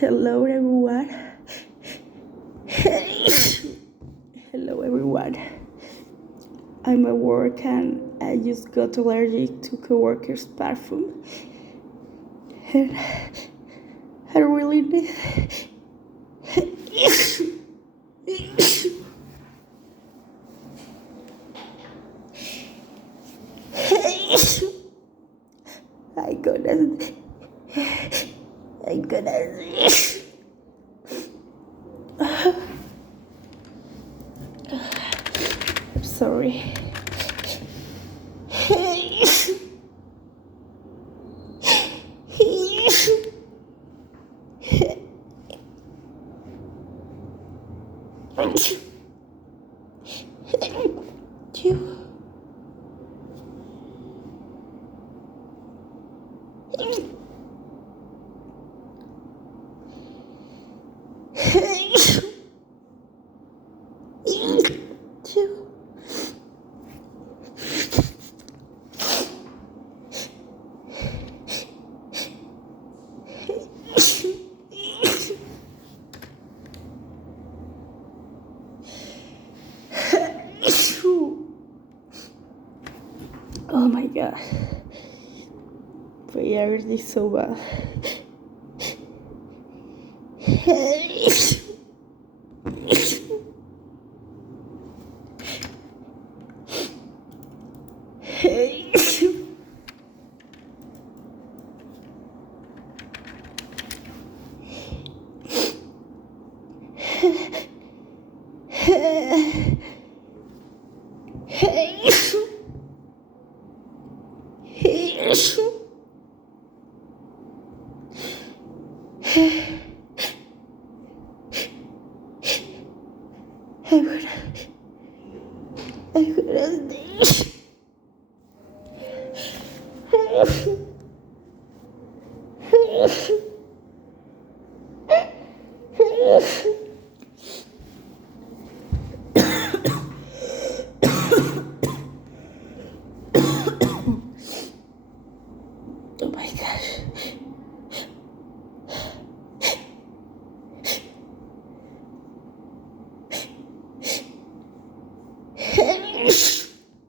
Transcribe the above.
Hello everyone. Hello everyone. I'm at work and I just got allergic to coworkers' perfume. And I really need I'm gonna I'm sorry. Oh my god. My ears is so bad. I'm gonna Oh my gosh.